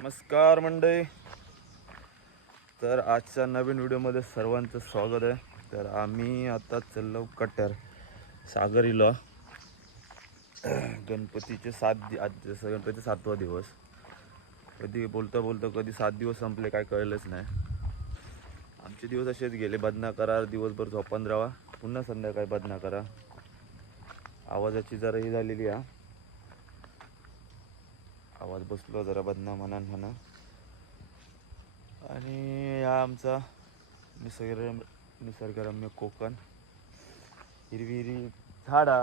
नमस्कार मंडळी. तर आजच्या नवीन व्हिडिओमध्ये सर्वांचं स्वागत आहे. तर आम्ही आता चाललो कट्यार सागरीला. गणपतीचे सात दि आज जसं गणपतीचा सातवा दिवस. कधी बोलता बोलता कधी सात दिवस संपले काय कळलंच नाही. आमचे दिवस असेच गेले. बदना करा दिवसभर झोपान राहा पुन्हा संध्याकाळी बदना करा. आवाजाची जरा ही झालेली आहे. आवाज बसलो जरा बदना म्हणा म्हणा आणि हा आमचा निसर्गरम्य निसर्गरम्य कोकण. हिरवी हिरवी झाडा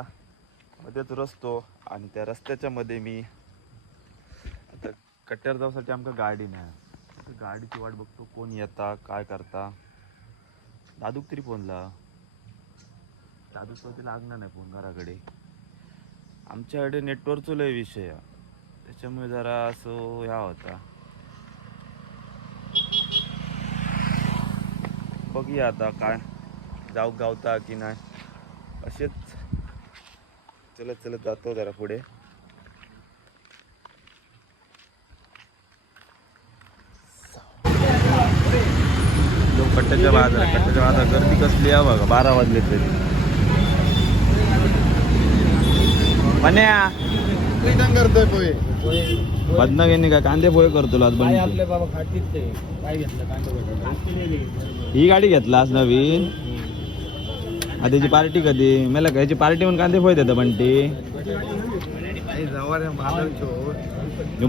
मध्येच रस्तो आणि त्या रस्त्याच्या मध्ये मी आता कट्ट्यावर जाऊसाठी आमका गाडी नाही. गाडीची वाट बघतो कोण येता काय करता. दादूक तरी फोनला दादूक वरती लागणार नाही फोन घराकडे. आमच्याकडे नेटवर्कचा लय विषय आहे. त्याच्यामुळे जरा असं ह्या होता. बघूया आता काय जाऊ गावता की नाही. असेच चलत चलत जातो जरा पुढे. जो कट्ट्याच्या बाजार कट्ट्याच्या बाजार गर्दी कसली आहे बघा बारा वाजले तरी. मन्या करतोय पोहे. बदना घेणे का कांदे पोहे करतो आज बंद आपले बाबा खातीच ते? काय घेतलं कांदा ही गाडी घेतलास नवीन. आता त्याची पार्टी कधी? मला ह्याची पार्टी म्हणून कांदे पोहे देतं बंटी.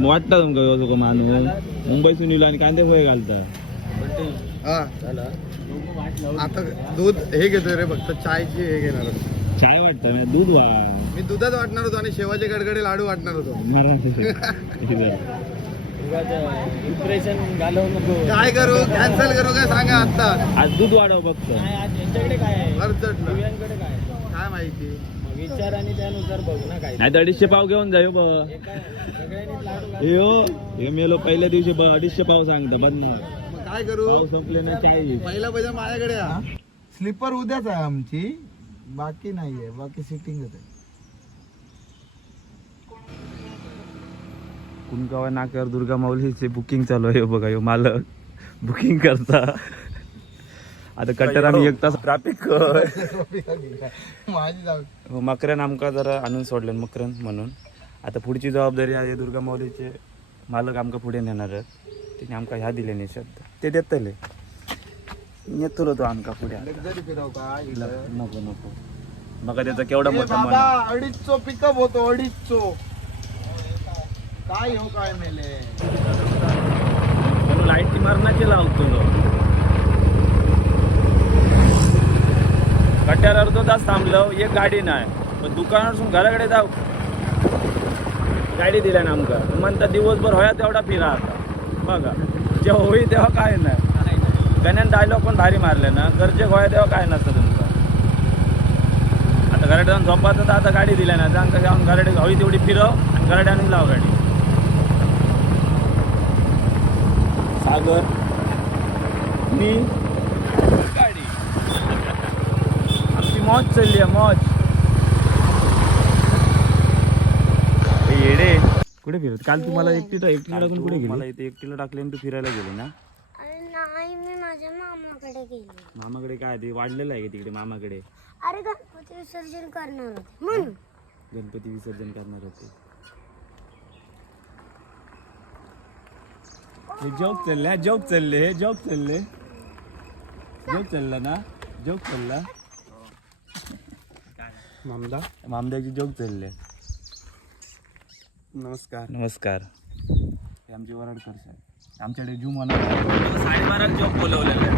वाटतं तुमका सगळं माणूस मुंबईसून येलो आणि कांदे पोहे घालता. हा. आता दूध हे घेतोय रे फक्त चायची हे घेणार चाय वाटतं? म्हणजे दूध वा मी दुधात वाटणार होतो आणि शेवाचे गडगडे लाडू वाटणार होतो. डिप्रेशन घालवू नको काय करू? कॅन्सल करू काय सांगा आता आज दूध वाढव फक्त. आज यांच्याकडे काय आहे? दिव्यांकडे काय आहे? काय माहिती? मग विचार आणि त्यानुसार बघ ना काय. नाही तर अडीचशे पाव घेऊन जाऊ बाबा. हे काय सगळ्यांनी लाडू घाल. हे हो हे मेलो पहिल्या दिवशी ब- अडीचशे पाव सांगता बंद मग काय करू? पाव संपले ना चाळीस. पहिला पैसा माझ्याकडे स्लीपर उद्याच आहे आमची. बाकी नाहीये बाकी सिटिंगच आहे. कुणगावा नाक्यावर दुर्गा माऊलीचे बुकिंग चालू आहे. बघा ह्यो मालक बुकिंग करता. आता कट्टर आम्ही एक तास ट्रॅफिक माझी जाऊ मकऱ्यान आमका जरा आणून सोडलं मकरन म्हणून. आता पुढची जबाबदारी आहे दुर्गा माऊलीचे मालक आमका पुढे नेणार आहेत. तिने आमका ह्या दिले नाही शब्द. ते देतले. नेतो तो आमका पुढे? नको नको. मग त्याचा केवढा मोठा बाबा अडीचचो पिकअप होतो अडीचचो काय हो काय मेले? लाइट मरणाची लावतो कट्यावर अर्धा तास थांबलो एक गाडी नाही. पण दुकानापासून घराकडे जाऊ. गाडी दिल्या ना आमका. म्हणता दिवसभर होया तेवढा फिरा आता. बघा. जेव्हा होई तेव्हा काय नाही. गण्यान डायलॉग पण भारी मारले ना. गरजे होया तेव्हा काय नसतं तुमचं. आता घरात जाऊन झोपायचं तर आता गाडी दिल्या ना. जाऊन जाऊन घराडे हवी तेवढी फिरव आणि घराडे आणून लाव गाडी. सागर मी गाडी. आमची मौज चालली आहे मौज. येडे. कुठे फिरत? काल तुम्हाला एकटीला एकटीला कुठे गेली? मला इथे एकटीला टाकले आणि तू फिरायला गेली ना? मामाकडे गेली. मामाकडे काय ते वाढलेलं आहे का तिकडे मामाकडे? अरे गणपती विसर्जन करणार होते. म्हणून. गणपती विसर्जन करणार होते. हे जोक चालले हा जोक चालले हे जोक चालले जोक चालला ना? जोक चालला? मामदा? मामद्याची जोक चालले. नमस्कार. नमस्कार. हे आमचे वरडकर साहेब. आमच्याकडे जू म्हणा साडेबारा जॉब बोलवलेले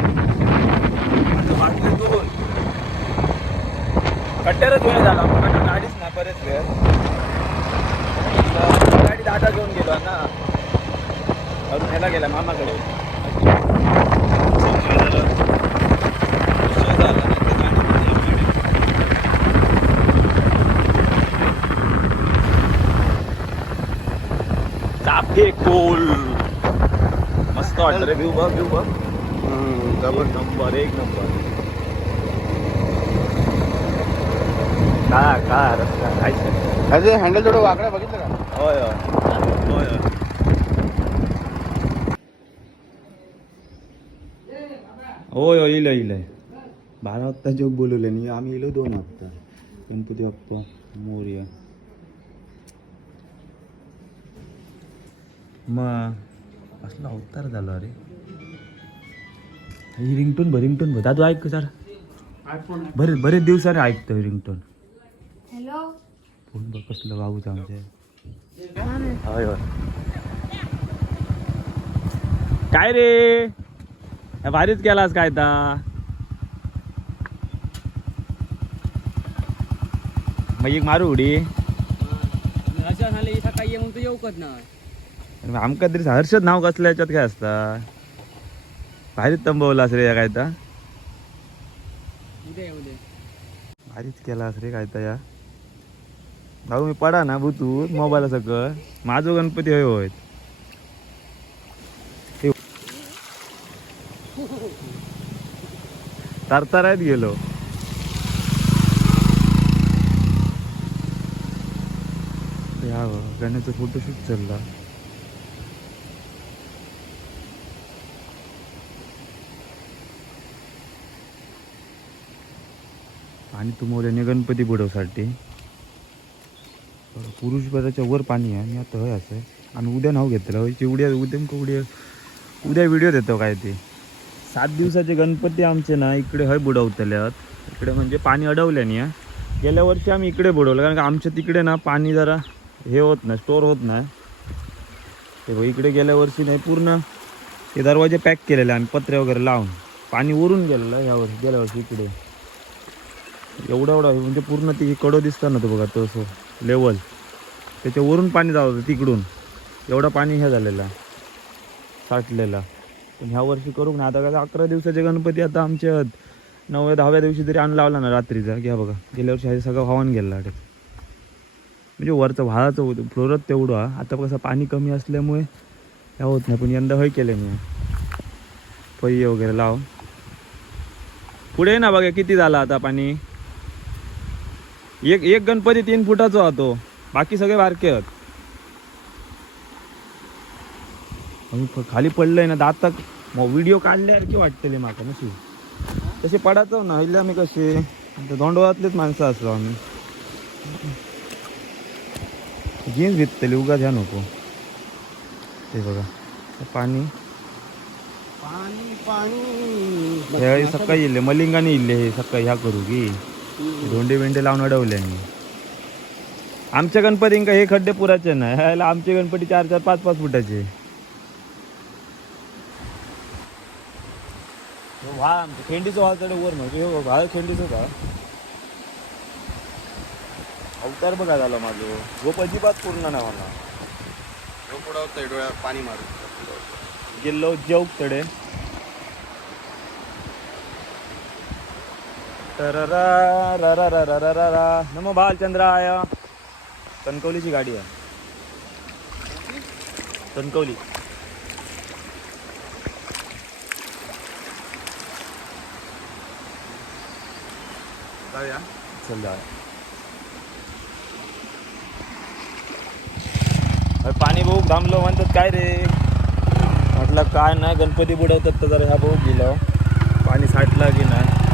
वाटलं दोन कट्ट्यारच वेळ झाला. आपण गाडीच ना बरेच वेळ. गाडी दादा घेऊन गेलो ना अजून ह्याला गेला मामाकडे. उशीर झाला. उशीर कोल. मस्त वाटतं रे. व्ह्यू बघ व्ह्यू बघ. नंबर एक नंबर. का का रस्ता काहीच अरे हँडल थोडं वाकडा बघितलं का? होय होय. होय होय. इलं इलं बारा वाजता जग बोलवले नाही आम्ही इलो दोन वाजता. गणपती बाप्पा मोर्य. मग असला अवतार झाला अरे. ही रिंगटोन भर रिंगटोन भर. दादू ऐक सर बरेच बरेच दिवसाने ऐकतोय रिंगटोन. हॅलो. फोन बघ कसलं आमच्या. होय होय. काय रे? या भारीच केलास काय ता मग एक मारू उडी. अशा झाले सकाळी ये मग तू येऊ कच ना. आमका तरी हर्षद नाव कसलं याच्यात काय असता? भारीच तंबवलास रे या काय ता उद्या. येऊ दे भारीच केलास रे काय ता या. भाऊ मी पडा ना भूतू मोबाईल सगळं माझो गणपती होय होय. तरतरायत गेलो. या गाण्याचा फोटोशूट चालला. आणि तुमवल्याने गणपती बुडवसाठी पुरुष पदाच्या वर पाणी आहे आणि आता हय असं आहे. आणि उद्या नाव घेतलं होय उद्या उद्या का उद्या उद्या व्हिडिओ देतो काय ते. सात दिवसाचे गणपती आमचे ना इकडे हय बुडवतल्यात. इकडे म्हणजे पाणी अडवल्याने आहे. गेल्या वर्षी आम्ही इकडे बुडवलं कारण का आमच्या तिकडे ना पाणी जरा हे होत नाही स्टोर होत नाही. ते बघ इकडे गेल्या वर्षी नाही पूर्ण ते दरवाजे पॅक केलेले आम्ही पत्रे वगैरे लावून. पाणी उरून गेलेलं ह्या वर्षी गेल्या वर्षी इकडे. एवढा एवढा म्हणजे पूर्ण ती कडं दिसतं ना तो बघा तसं लेवल त्याच्यावरून पाणी जात होतं तिकडून. एवढं पाणी हे झालेलं साठलेला. पण ह्या वर्षी करू ना आता कसं अकरा दिवसाचे गणपती आता आमच्या नवव्या दहाव्या दिवशी तरी आण लावला ना रात्रीचा. घ्या बघा गेल्या वर्षी हे सगळं हवान गेला म्हणजे वरचं व्हाळाचं होतं फ्लोरच तेवढं. हा आता कसं पाणी कमी असल्यामुळे ह्या होत नाही पण यंदा हय केले मी. पै वगैरे लाव. पुढे ना बघा किती झालं आता पाणी? एक एक गणपती तीन फुटाचा होतो. बाकी सगळे बारके आहेत. खाली पडलंय ना दाता व्हिडिओ काढल्यासारखे वाटतले माका नशी तसे पडायचं ना इल्ले आम्ही कसे? आता दोंडवातलेच माणसं असलो आम्ही. जीन्स भिजतली उगा घ्या नको. ते बघा पाणी. पाणी पाणी. सकाळी इल्ले मलिंगाने इल्ले हे सकाळी ह्या करू की. धोंडे बिंडे लावून अडवल्याने आमच्या गणपती का हे खड्डे पुराचे नाही. ह्याला आमचे गणपती चार चार पाच पाच फुटाचे. व्हा खेंडीचं व्हा तडे वर म्हणजे हे व्हा खेंडीचं का अवतार बघा झाला माझं. झोप अजिबात पूर्ण नाही मला पुढं डोळ्यात पाणी मारून. गेलो जेव तडे तर रा रा रा नमो बालचंद्राय. कणकवलीची गाडी आहे. कणकवली. जाऊया. चल जाऊया. पाणी भाऊ थांबलो म्हणतात काय रे? म्हटलं काय नाही गणपती बुडवतात तर जरा ह्या भाऊ गेलो. पाणी साठला की नाही?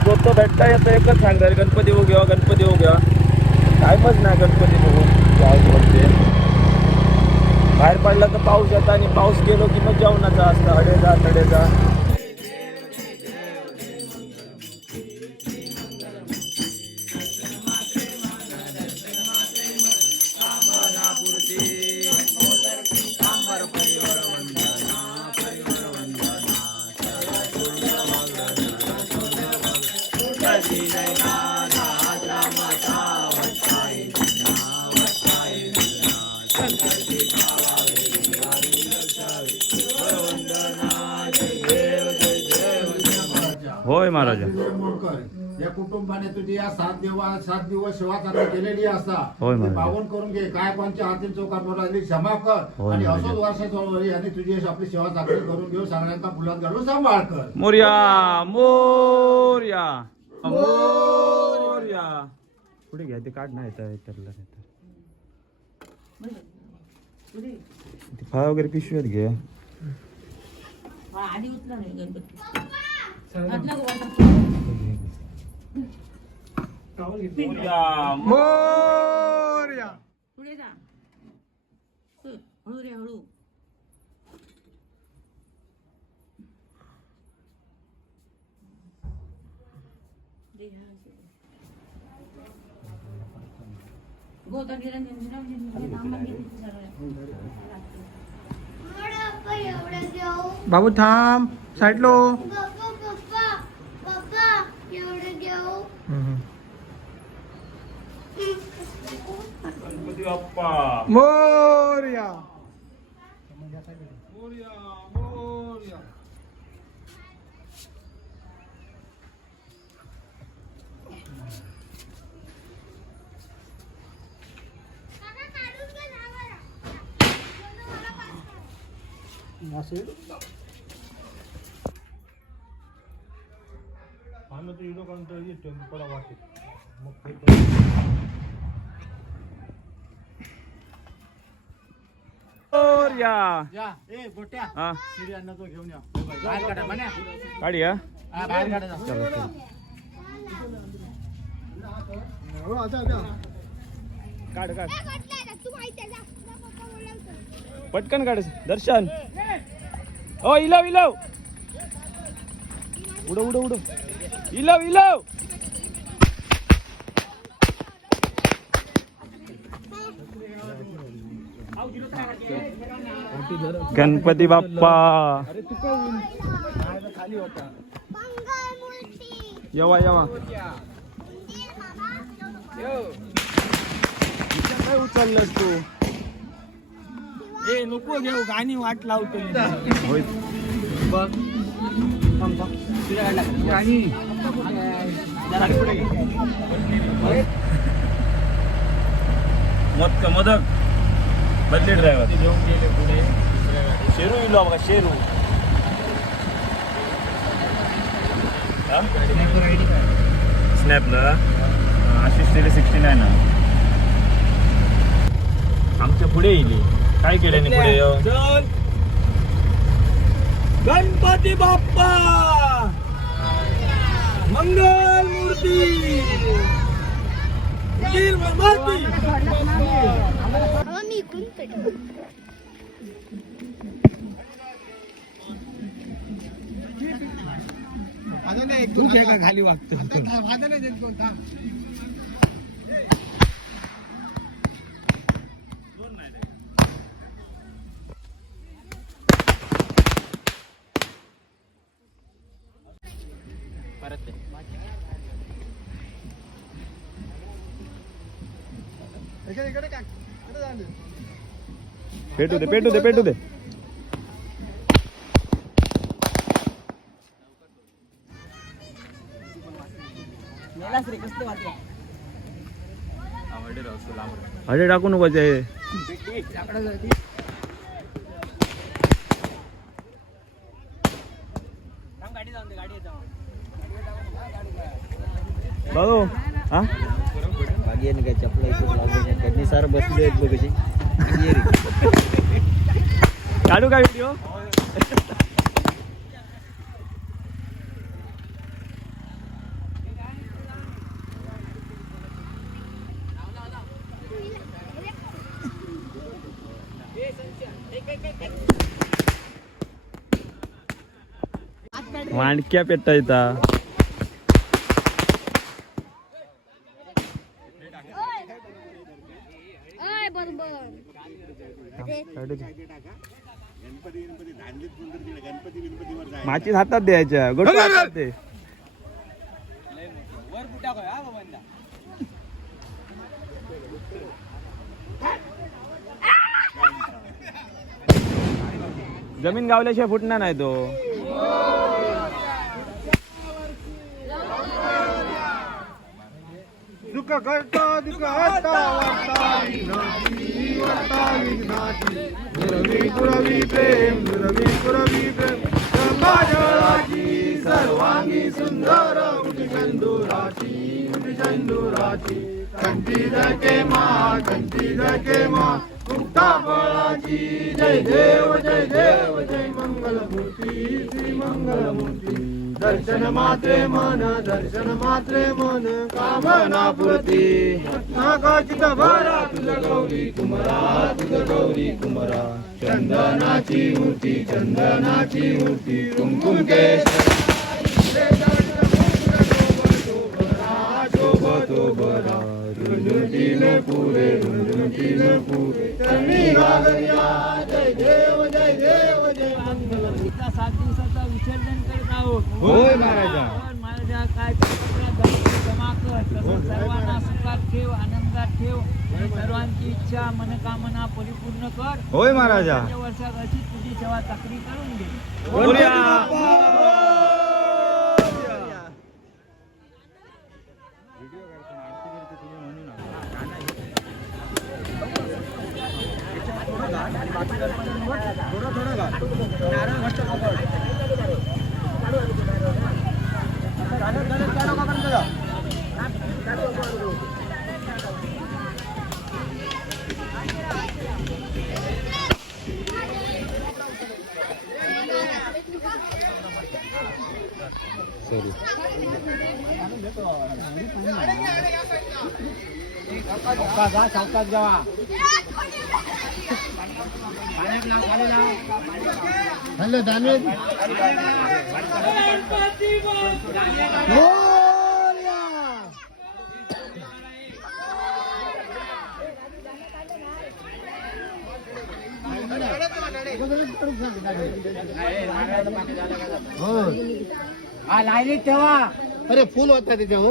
सगळे दोस्त भेटता येतं एकच सांगणार गणपती बघू घ्या गणपती उघ्या घ्या नाही गणपती बघू. काय म्हणजे. बाहेर पडला तर पाऊस येता आणि पाऊस गेलो की मग जेवणाचा असतं. हडेजा जा. महाराजा. या कुटुंबाने तुझी या सात दिवस सात दिवस सेवा चांगली केलेली असता होय ते महाराज. पावन करून घे. काय हाती चौकात बोलायली क्षमा कर. होय आणि महाराज. असोच आणि तुझी अशी आपली सेवा चांगली करून घेऊ सगळ्यांना फुलात घालून सांभाळ कर. मोर्या मोर्या. मोर्या. पुढे घ्या ते काढ नाही तर तरला नाही तर ती फळा वगैरे पिशव्यात घे. खाली उचला नाही गणपती. मोरया. पुढे जा हळू रे हळू गोदा निरंजन निरंजन घे, आंबा घे तिथे सगळं. पप्पा एवढं घेऊ बाबू थांब साईडलो पप्पा पप्पा पप्पा एवढं घेऊ मोरया मोरया या ए गोट्या हा शिडी अन्न तो घेऊन या बाहेर काढा म्हण्या काढी हा. हा, बाहेर काढा चला चला. हो. काढ काढ. पटकन काढ दर्शन. ओ इलव इलव. उडव उडव उडव. इलव इलव. गणपती बाप्पा. येवा येवा. काय उचललंस तू? ए नको घेऊ गाणी वाट लावतो होय. मोदक मोदक बदली ड्रायव्हर घेऊन गेले पुढे. शेरू इलो बघा शेरू. स्नॅपला आशिष टेले सिक्स्टी नाईन आमच्या पुढे येईल. काय केल्याने पुढे? यो? चल गणपती बाप्पा! मंगल मूर्ती! उदीर मूर्ती मी इकडून पेटवू. आता नाही, एक तू काय खाली वागतो आता थांब, आता नाही देत कोण, थांब. इकडे इकडे टाक. इकडे जाऊन दे. पेटू दे पेटू दे पेटू दे. अरे टाकू नको ते. भाऊ हा? काय चपला लावून त्यांनी सार बसले आहेत बघ काढू का व्हिडिओ मांडक्या पेटा येतात ओय बरोबर. माचीस हातात द्यायच्या हातात दे. जमीन गावल्याशिवाय फुटणार नाही तो. दुःख करता दुःख हरता विघ्नाची, वार्ता दुरवी पुरवी प्रेम दुरवी पुरवी प्रेम गंगाजळाची सर्वांगी सुंदर उटी चंदुराची उटी चंदुराची कंठी जके मा कंठी जके मा मुक्ता फळा जय देव जय देव जय मंगलमूर्ती श्री मंगलमूर्ती. दर्शन मात्रे मन दर्शन मात्रे मन कामना पुरती नाकाचित भरा तुझ गौरी कुमरा तुझ गौरी कुमरा चंदनाची मूर्ती चंदनाची मूर्ती कुमकुम शोभतो बरा रुंजुटील पुरे रुंजुटील पुरे. चरणी गागरिया जय देव जय देव जय मंगल सात दिवस होय महाराजा. काय जमा कर. सर्वांना सुखात ठेव आनंदात ठेव. सर्वांची इच्छा मनकामना परिपूर्ण कर. होय महाराजा. वर्षात अशीच तुझी सेवा चाकरी करून घे. हॅलो दानवे लाईनीत ठेवा अरे फुल होता त्याच्यावर.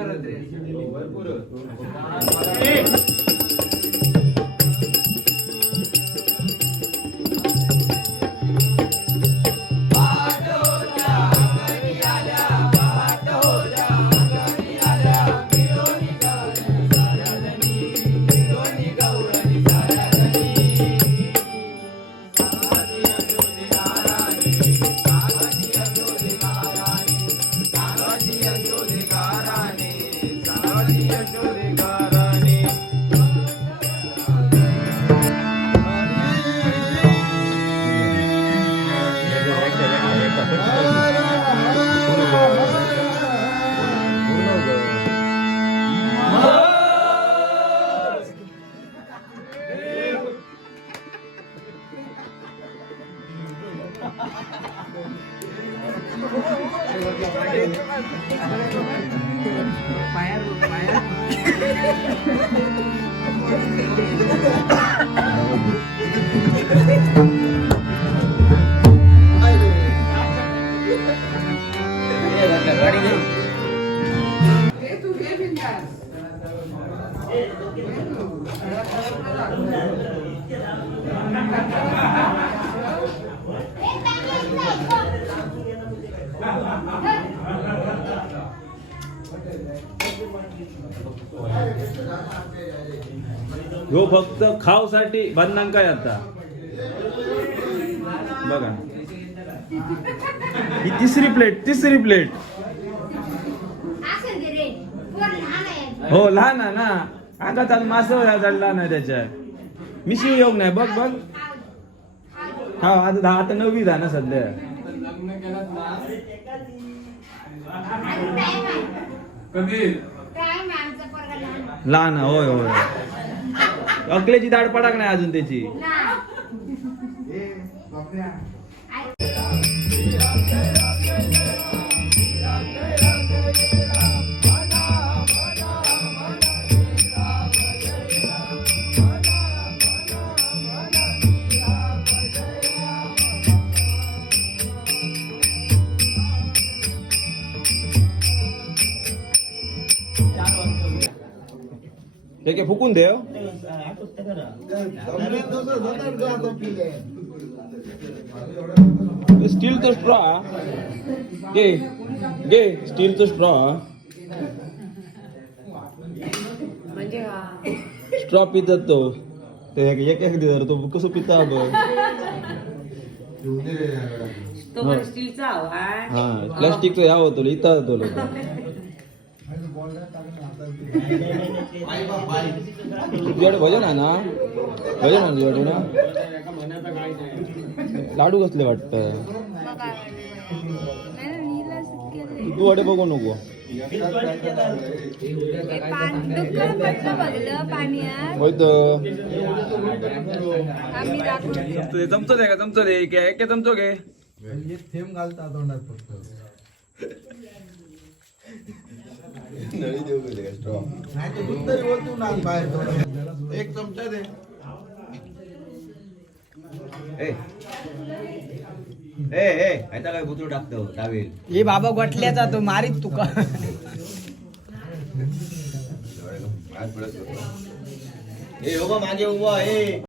శారదీయ జోలిగారాణి శారదీయ జోలిగా ह्यो फक्त खावसाठी बंधन काय आता? बघा. ही तिसरी प्लेट तिसरी प्लेट लहान आहे हो लहान आहे ना. अंगात चाल मास जडला नाही त्याच्या मिशी योग नाही. बघ बघ. हा आता दहा आता नववी ना सध्या. लहान लहान आहे, होय होय. अकलेची दाढ पडाक नाही अजून त्याची. ते काय फुकून दे हो. स्टीलचं स्ट्रॉ घे घे स्टीलचं स्ट्रॉ स्ट्रॉ पितात तो ते एक एक तो कसं पिता बघ तो हा प्लास्टिकचं या होतो इथं होतो तुझ्याकडे भजन आहे ना? भजन आहे तुझ्याकडे ना? लाडू कसले वाटत? तू वाटे बघू नको. चमचो दे का? दे घे एक चमचो घे थेंब घालता तोंडात फक्त. नाही तर दूध तरी आण बाहेर थोडं. एक चमचा दे काय बुतू टाकतो टावेल हे बाबा गोठल्याचा तो मारीत तुका ए उभा मागे उभा ए